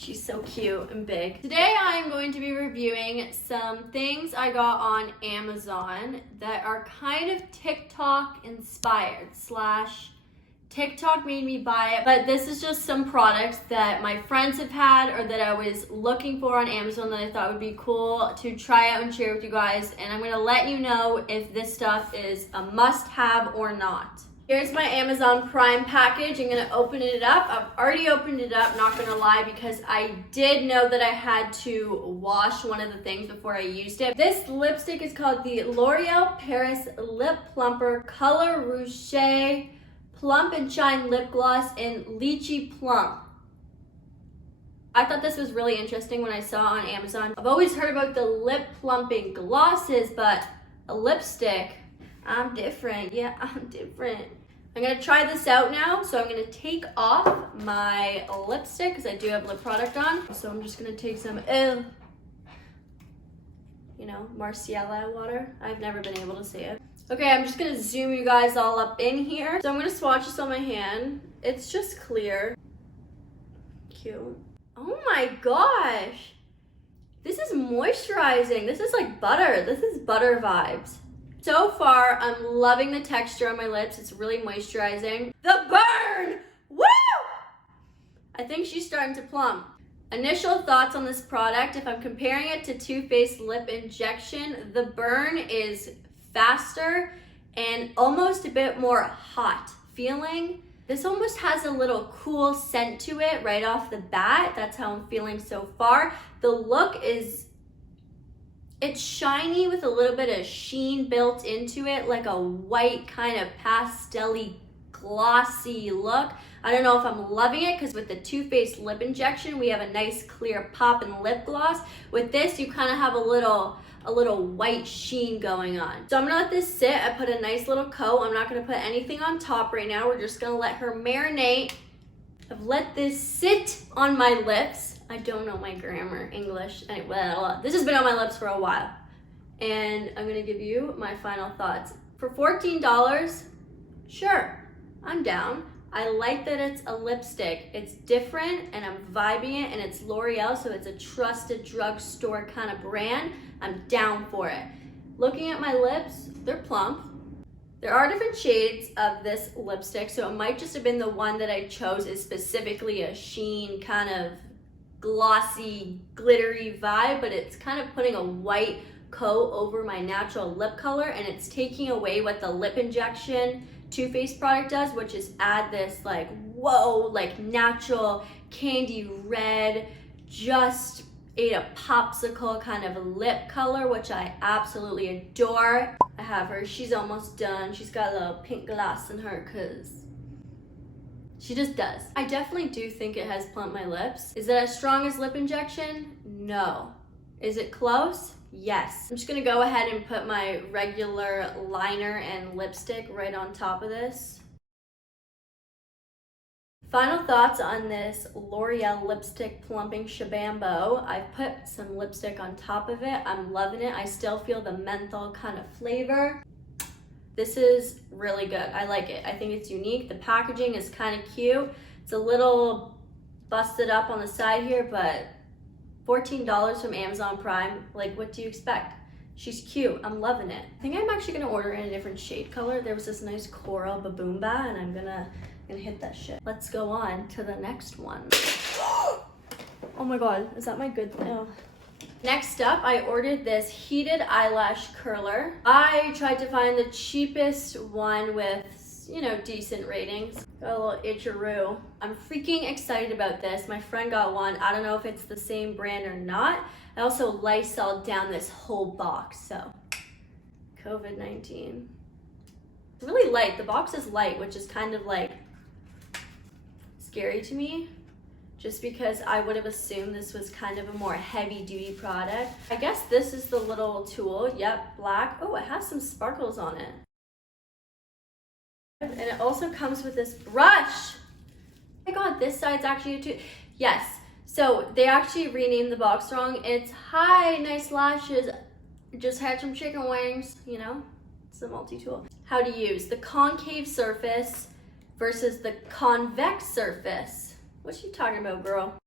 She's so cute and big. Today I'm going to be reviewing some things I got on Amazon that are kind of TikTok inspired / TikTok made me buy it, but this is just some products that my friends have had or that I was looking for on Amazon that I thought would be cool to try out and share with you guys, and I'm gonna let you know if this stuff is a must-have or not. Here's my Amazon Prime package. I'm gonna open it up. I've already opened it up, not gonna lie, because I did know that I had to wash one of the things before I used it. This lipstick is called the L'Oreal Paris Lip Plumper Color Riche Plump and Shine Lip Gloss in Lychee Plump. I thought this was really interesting when I saw it on Amazon. I've always heard about the lip plumping glosses, but a lipstick, I'm different. Yeah, I'm different. I'm gonna try this out now. So I'm gonna take off my lipstick because I do have lip product on. So I'm just gonna take some, Marciella water. I've never been able to say it. Okay, I'm just gonna zoom you guys all up in here. So I'm gonna swatch this on my hand. It's just clear. Cute. Oh my gosh. This is moisturizing. This is like butter. This is butter vibes. So far, I'm loving the texture on my lips. It's really moisturizing. The burn! Woo! I think she's starting to plump. Initial thoughts on this product, if I'm comparing it to Too Faced Lip Injection, the burn is faster and almost a bit more hot feeling. This almost has a little cool scent to it right off the bat. That's how I'm feeling so far. The look is, it's shiny with a little bit of sheen built into it, like a white kind of pastel-y glossy look. I don't know if I'm loving it because with the Too Faced Lip Injection, we have a nice clear pop and lip gloss. With this, you kind of have a little white sheen going on. So I'm gonna let this sit. I put a nice little coat. I'm not gonna put anything on top right now. We're just gonna let her marinate. I've let this sit on my lips. I don't know my grammar, English. Well, this has been on my lips for a while. And I'm gonna give you my final thoughts. For $14, sure, I'm down. I like that it's a lipstick. It's different and I'm vibing it, and it's L'Oreal, so it's a trusted drugstore kind of brand. I'm down for it. Looking at my lips, they're plump. There are different shades of this lipstick, so it might just have been the one that I chose is specifically a sheen kind of glossy, glittery vibe, but it's kind of putting a white coat over my natural lip color, and it's taking away what the lip injection Too Faced product does, which is add this like, whoa, like natural candy red, just ate a popsicle kind of lip color, which I absolutely adore. I have her, she's almost done. She's got a little pink gloss in her because she just does. I definitely do think it has plumped my lips. Is it as strong as lip injection? No. Is it close? Yes. I'm just gonna go ahead and put my regular liner and lipstick right on top of this. Final thoughts on this L'Oreal lipstick plumping shabambo. I've put some lipstick on top of it. I'm loving it. I still feel the menthol kind of flavor. This is really good. I like it. I think it's unique. The packaging is kind of cute. It's a little busted up on the side here, but $14 from Amazon Prime. Like, what do you expect? She's cute. I'm loving it. I think I'm actually gonna order in a different shade color. There was this nice coral baboomba, and I'm gonna hit that shit. Let's go on to the next one. Oh my god, is that my good thing? Oh. Next up, I ordered this heated eyelash curler. I tried to find the cheapest one with, decent ratings. Got a little itcheroo. I'm freaking excited about this. My friend got one. I don't know if it's the same brand or not. I also Lysol down this whole box, so COVID-19. It's really light. The box is light, which is kind of like scary to me, just because I would have assumed this was kind of a more heavy duty product. I guess this is the little tool. Yep, black. Oh, it has some sparkles on it. And it also comes with this brush. Oh my god, this side's actually a tool. Yes, so they actually renamed the box wrong. It's hi, nice lashes. Just had some chicken wings, it's a multi-tool. How to use the concave surface versus the convex surface. What's she talking about, girl?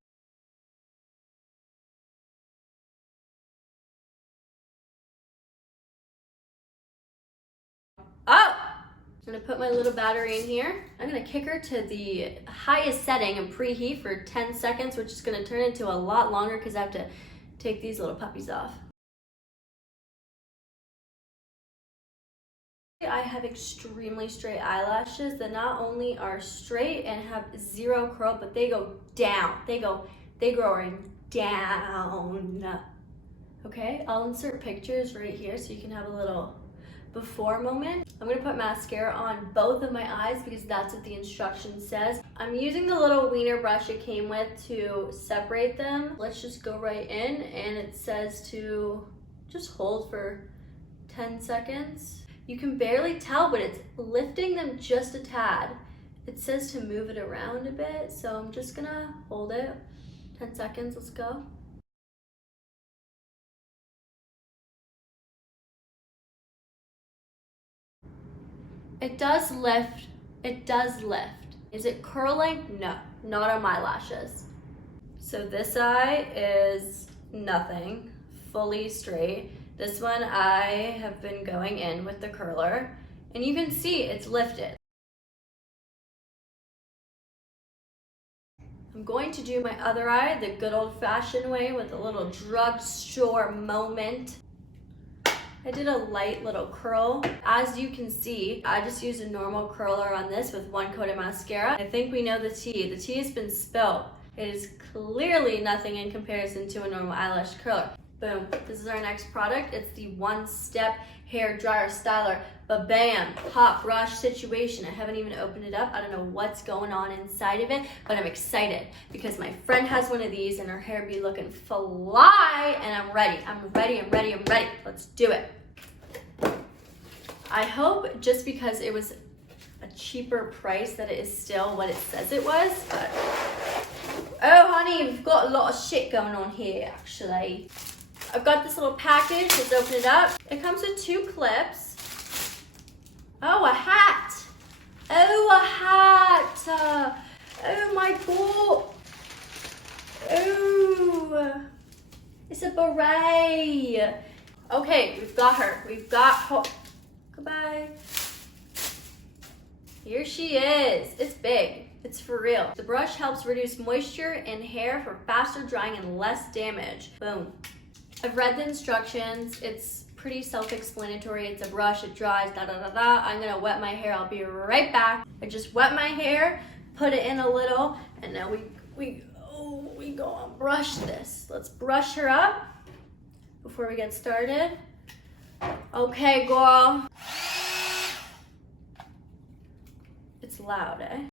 Oh! I'm gonna put my little battery in here. I'm gonna kick her to the highest setting and preheat for 10 seconds, which is gonna turn into a lot longer because I have to take these little puppies off. I have extremely straight eyelashes that not only are straight and have zero curl, but they go down. They growing down. Okay, I'll insert pictures right here so you can have a little before moment. I'm gonna put mascara on both of my eyes because that's what the instruction says. I'm using the little wiener brush it came with to separate them. Let's just go right in, and it says to just hold for 10 seconds. You can barely tell, but it's lifting them just a tad. It says to move it around a bit, so I'm just gonna hold it. 10 seconds, let's go. It does lift, it does lift. Is it curling? No, not on my lashes. So this eye is nothing, fully straight. This one I have been going in with the curler, and you can see it's lifted. I'm going to do my other eye the good old-fashioned way with a little drugstore moment. I did a light little curl. As you can see, I just used a normal curler on this with one coat of mascara. I think we know the tea. The tea has been spilled. It is clearly nothing in comparison to a normal eyelash curler. Boom, this is our next product. It's the One Step Hair Dryer Styler. Ba-bam, hot brush situation. I haven't even opened it up. I don't know what's going on inside of it, but I'm excited because my friend has one of these and her hair be looking fly, and I'm ready. I'm ready. Let's do it. I hope just because it was a cheaper price that it is still what it says it was, but oh honey, we've got a lot of shit going on here actually. I've got this little package, let's open it up. It comes with 2 clips. Oh, a hat. Oh, a hat. Oh my god. Oh, it's a beret. Okay, we've got her. We've got her. Goodbye. Here she is. It's big. It's for real. The brush helps reduce moisture in hair for faster drying and less damage. Boom. I've read the instructions. It's pretty self-explanatory. It's a brush, it dries, da-da-da-da. I'm gonna wet my hair. I'll be right back. I just wet my hair, put it in a little, and now we go and brush this. Let's brush her up before we get started. Okay, girl. It's loud, eh?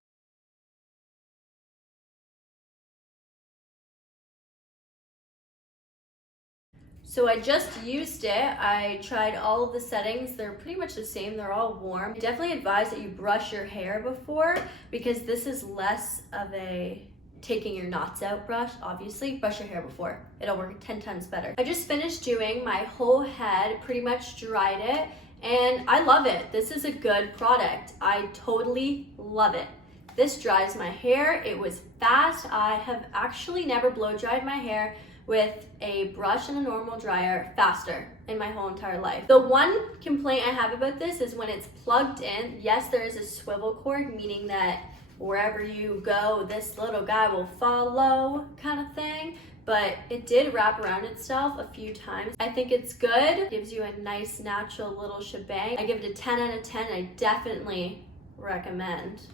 So I just used it. I tried all of the settings. They're pretty much the same. They're all warm. I definitely advise that you brush your hair before because this is less of a taking your knots out brush. Obviously, brush your hair before. It'll work 10 times better. I just finished doing my whole head, pretty much dried it, and I love it. This is a good product. I totally love it. This dries my hair. It was fast. I have actually never blow dried my hair with a brush and a normal dryer faster in my whole entire life. The one complaint I have about this is when it's plugged in, yes, there is a swivel cord, meaning that wherever you go, this little guy will follow kind of thing, but it did wrap around itself a few times. I think it's good. Gives you a nice natural little shebang. I give it a 10 out of 10. I definitely recommend.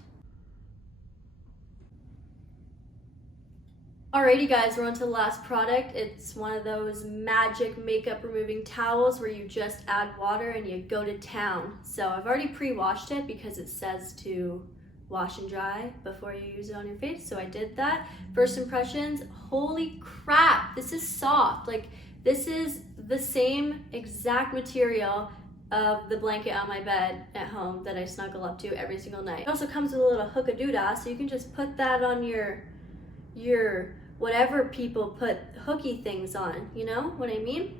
Alrighty guys, we're on to the last product. It's one of those magic makeup removing towels where you just add water and you go to town. So I've already pre-washed it because it says to wash and dry before you use it on your face. So I did that. First impressions, holy crap, this is soft. Like this is the same exact material of the blanket on my bed at home that I snuggle up to every single night. It also comes with a little hookah-doodah, so you can just put that on your whatever people put hooky things on, you know what I mean?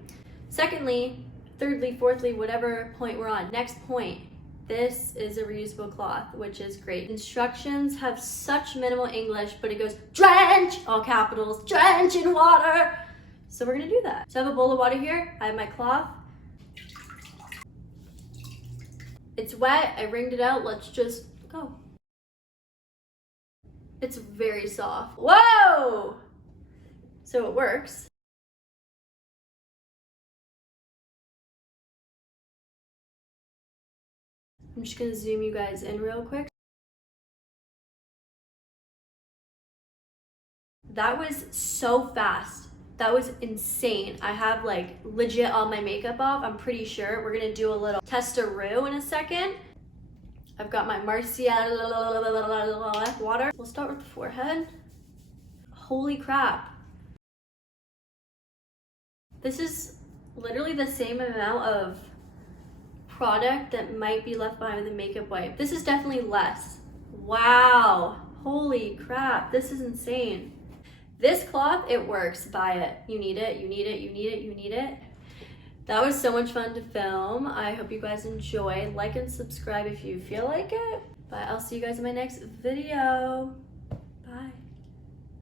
Secondly, thirdly, fourthly, whatever point we're on. Next point, this is a reusable cloth, which is great. Instructions have such minimal English, but it goes drench, all capitals, drench in water. So we're gonna do that. So I have a bowl of water here, I have my cloth. It's wet, I wringed it out, let's just go. It's very soft. Whoa! So it works. I'm just gonna zoom you guys in real quick. That was so fast. That was insane. I have like legit all my makeup off, I'm pretty sure. We're gonna do a little testaroo in a second. I've got my Marciella water. We'll start with the forehead. Holy crap. This is literally the same amount of product that might be left behind with a makeup wipe. This is definitely less. Wow. Holy crap. This is insane. This cloth, it works. Buy it. You need it. You need it. You need it. You need it. That was so much fun to film. I hope you guys enjoyed. Like and subscribe if you feel like it. But I'll see you guys in my next video. Bye.